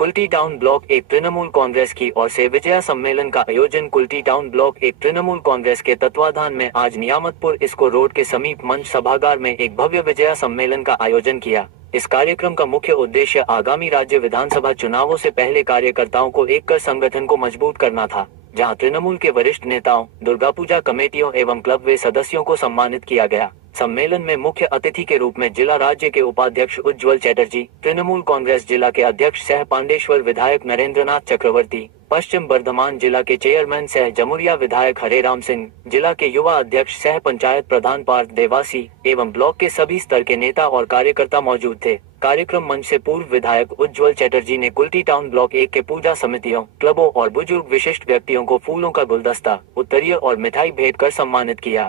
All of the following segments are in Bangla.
कुल्टी टाउन ब्लॉक 1 तृणमूल कांग्रेस की ओर से विजया सम्मेलन का आयोजन कुल्टी टाउन ब्लॉक 1 तृणमूल कांग्रेस के तत्वाधान में आज नियामतपुर इसको रोड के समीप मंच सभागार में एक भव्य विजया सम्मेलन का आयोजन किया। इस कार्यक्रम का मुख्य उद्देश्य आगामी राज्य विधानसभा चुनावों से पहले कार्यकर्ताओं को एक कर संगठन को मजबूत करना था, जहां तृणमूल के वरिष्ठ नेताओं, दुर्गा पूजा कमेटियों एवं क्लब वे सदस्यों को सम्मानित किया गया। सम्मेलन में मुख्य अतिथि के रूप में जिला राज्य के उपाध्यक्ष उज्ज्वल चैटर्जी, तृणमूल कांग्रेस जिला के अध्यक्ष सह पांडेश्वर विधायक नरेंद्रनाथ चक्रवर्ती, पश्चिम बर्धमान जिला के चेयरमैन सह जमुरिया विधायक हरेराम सिंह, जिला के युवा अध्यक्ष सह पंचायत प्रधान पार्थ देवासी एवं ब्लॉक के सभी स्तर के नेता और कार्यकर्ता मौजूद थे। कार्यक्रम मंच से पूर्व विधायक उज्ज्वल चैटर्जी ने कुल्टी टाउन ब्लॉक 1 के पूजा समितियों, क्लबों और बुजुर्ग विशिष्ट व्यक्तियों को फूलों का गुलदस्ता, उत्तरीय और मिठाई भेंट कर सम्मानित किया।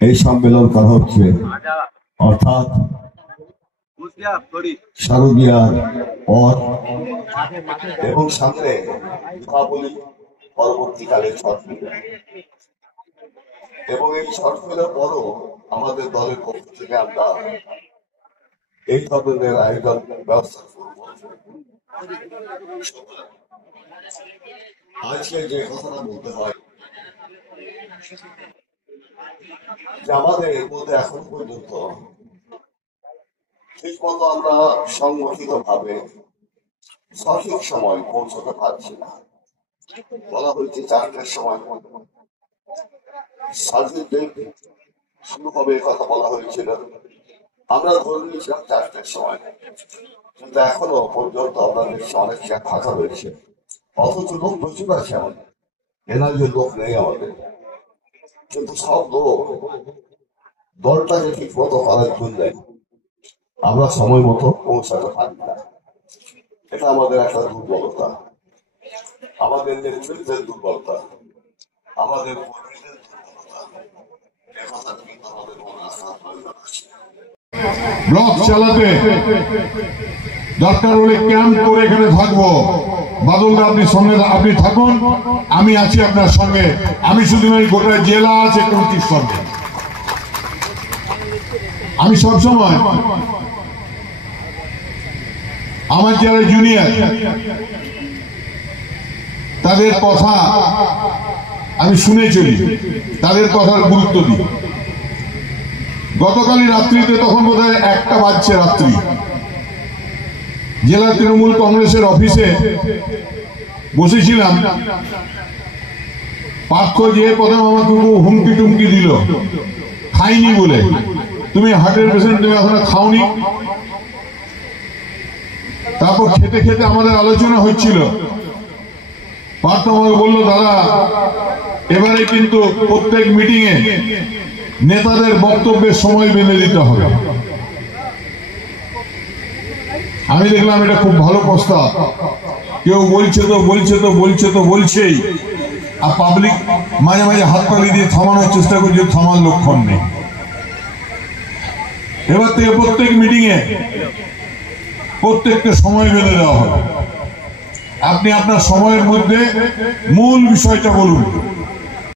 এই সম্মেলন করা হচ্ছে অর্থাৎ শারদীয়ার পর এবং সামনে দীপাবলি পরবর্তীকালে ছট পূজা এবং এই ছট পূজার পরও আমাদের দলের পক্ষ থেকে আমরা এই ধরনের আয়োজন ব্যবস্থা করব। আজকে যে কথাটা বলতে হয় আমাদের মধ্যে এখন পর্যন্ত ঠিক মতো আমরা সংগঠিত ভাবে সঠিক সময় পৌঁছতে পারছি না। বলা হয়েছে 4টার সময় সার্ভিস ডেট শুরু হবে, কথা বলা হয়েছিল। আমরা ধরে নিয়েছিলাম 4টার সময়, কিন্তু এখনো পর্যন্ত আমরা দেখছি অনেক জায়গা ফাঁকা রয়েছে, অথচ লোক প্রচুর আছে। আমাদের এনার্জির লোক নেই আমাদের, কিন্তু সব লোক দলটাকে ঠিক মতো করার জন্য আমরা সময় মতো পৌঁছাতে পারি না। এটা আমাদের একটা দুর্বলতা, আমাদের নেতৃত্বের দুর্বলতা, আমাদের কর্মীদের দুর্বলতা। এ কথাটা কিন্তু আমাদের মনে আসার প্রয়োজন আছে। ব্লক চালাতে দরকার হলে ক্যাম্প করে এখানে থাকবো। বাদলদা আপনি সঙ্গে আপনি থাকুন, আমি আছি আপনার সঙ্গে। আমি শুধু গোটা জেলা আছে কমিটির সঙ্গে। আমি সবসময় আমার যারা জুনিয়র তাদের কথা আমি শুনে চলি, তাদের কথার গুরুত্ব দিই। গতকালই রাত্রিতে, তখন বোধহয় 1টা বাজছে রাত্রি, জেলা তৃণমূল কংগ্রেসের অফিসে বসেছিলাম। পার্থ যে প্রথম আমাকে হুমকি টুমকি দিল খাইনি বলে, তুমি হার্টের পেশেন্ট, তুমি এখনো খাওনি। তারপর খেতে খেতে আমাদের আলোচনা হচ্ছিল। পার্থ আমাকে বললো, দাদা এবারে কিন্তু প্রত্যেক মিটিং এ নেতাদের বক্তব্যের সময় বেঁধে দিতে হবে। আমি দেখলাম এটা খুব ভালো প্রস্তাব। কেউ বলছেই, আর পাবলিক মাঝে মাঝে হাততালি দিয়ে থামানোর চেষ্টা করছে, থামার লক্ষণ নেই। এবার থেকে প্রত্যেক মিটিং এ প্রত্যেককে সময় বেঁধে দেওয়া হবে। আপনি আপনার সময়ের মধ্যে মূল বিষয়টা বলুন।